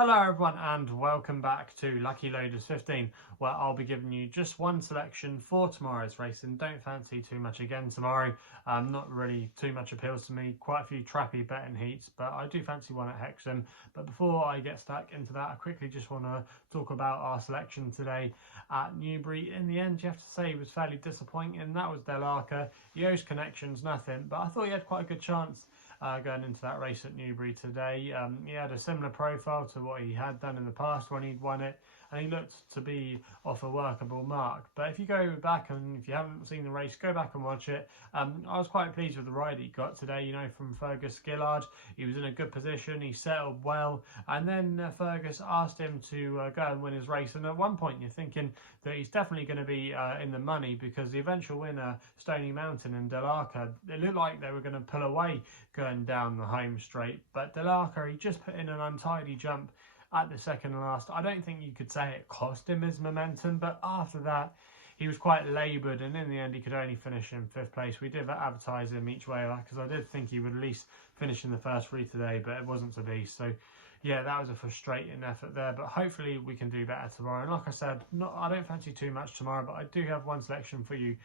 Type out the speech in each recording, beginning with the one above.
Hello everyone and welcome back to Lucky Loaders 15, where I'll be giving you just one selection for tomorrow's racing. Don't fancy too much again tomorrow. Not really too much appeals to me. Quite a few trappy betting heats, but I do fancy one at Hexham. But before I get stuck into that, I quickly just want to talk about our selection today at Newbury. In the end, you have to say it was fairly disappointing. That was Del Arca. Yo's connections, nothing, but I thought he had quite a good chance going into that race at Newbury today. He had a similar profile to what he had done in the past when he'd won it, and he looked to be off a workable mark. But if you go back, and if you haven't seen the race, go back and watch it. I was quite pleased with the ride he got today, you know, from Fergus Gillard. He was in a good position, he settled well, and then Fergus asked him to go and win his race, and at one point you're thinking that he's definitely going to be in the money, because the eventual winner, Stony Mountain and Del Arca, it looked like they were going to pull away going down the home straight, but Del Arca, he just put in an untidy jump at the second last. I don't think you could say it cost him his momentum, but after that he was quite laboured, and in the end he could only finish in 5th place. We did advertise him each way, because I did think he would at least finish in the first 3 today, but it wasn't to be. So yeah, that was a frustrating effort there, but hopefully we can do better tomorrow. And like I said, I don't fancy too much tomorrow, but I do have one selection for you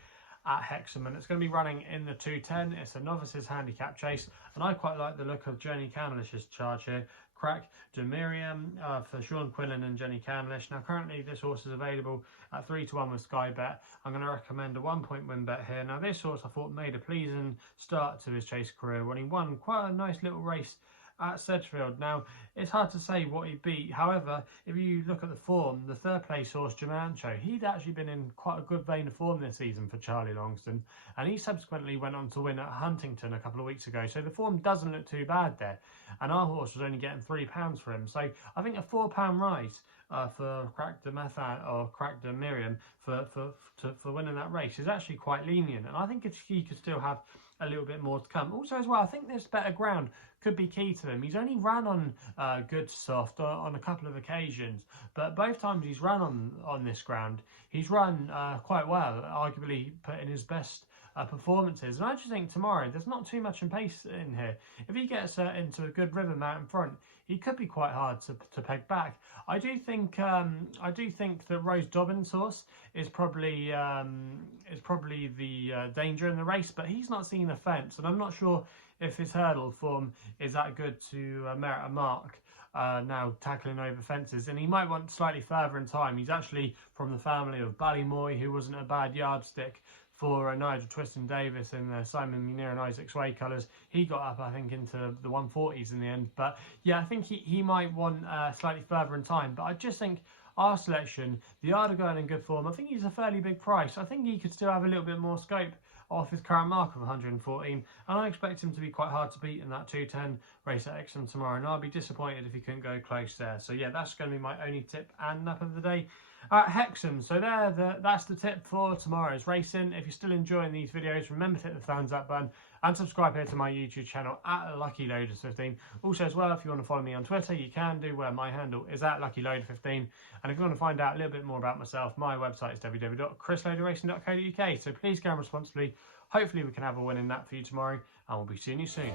at Hexham, and it's going to be running in the 210. It's a novices handicap chase, and I quite like the look of Jenny Camlish's charge here. Crack de Miriam for Sean Quillen and Jenny Camlish. Now currently this horse is available at 3-1 with Sky Bet. I'm going to recommend a 1-point win bet here. Now this horse I thought made a pleasing start to his chase career when he won quite a nice little race at Sedgefield. Now it's hard to say what he beat, however if you look at the form, the 3rd place horse Jamancho, he'd actually been in quite a good vein of form this season for Charlie Longston, and he subsequently went on to win at Huntington a couple of weeks ago, so the form doesn't look too bad there, and our horse was only getting £3 for him. So I think a £4 rise for Crack de Mathan or Crack de Miriam for winning that race is actually quite lenient, and I think he could still have a little bit more to come. Also as well, I think this better ground could be key to him. He's only ran on good soft on a couple of occasions, but both times he's run on this ground, he's run quite well, arguably putting his best performances. And I just think tomorrow there's not too much in pace in here. If he gets into a good river mount in front, he could be quite hard to peg back. I do think that Rose Dobbins' horse is probably the danger in the race, but he's not seen a fence, and I'm not sure if his hurdle form is that good to merit a mark now tackling over fences, and he might want slightly further in time. He's actually from the family of Ballymoy, who wasn't a bad yardstick for Nigel Twiston-Davis in the Simon Munir and Isaac's Way colours. He got up, I think, into the 140s in the end. But yeah, I think he might want slightly further in time. But I just think our selection, the Arda going in good form, I think he's a fairly big price. I think he could still have a little bit more scope off his current mark of 114, and I expect him to be quite hard to beat in that 210 race at Hexham tomorrow, and I'll be disappointed if he couldn't go close there. So yeah, that's going to be my only tip and nap of the day at Hexham. So that's the tip for tomorrow's racing. If you're still enjoying these videos, remember to hit the thumbs up button and subscribe here to my YouTube channel at Lucky Loaders 15. Also as well, if you want to follow me on Twitter, you can do, where my handle is at Lucky Loader 15. And if you want to find out a little bit more about myself, my website is www.chrisloaderracing.co.uk. So please gamble responsibly. Hopefully we can have a win in that for you tomorrow, and we'll be seeing you soon.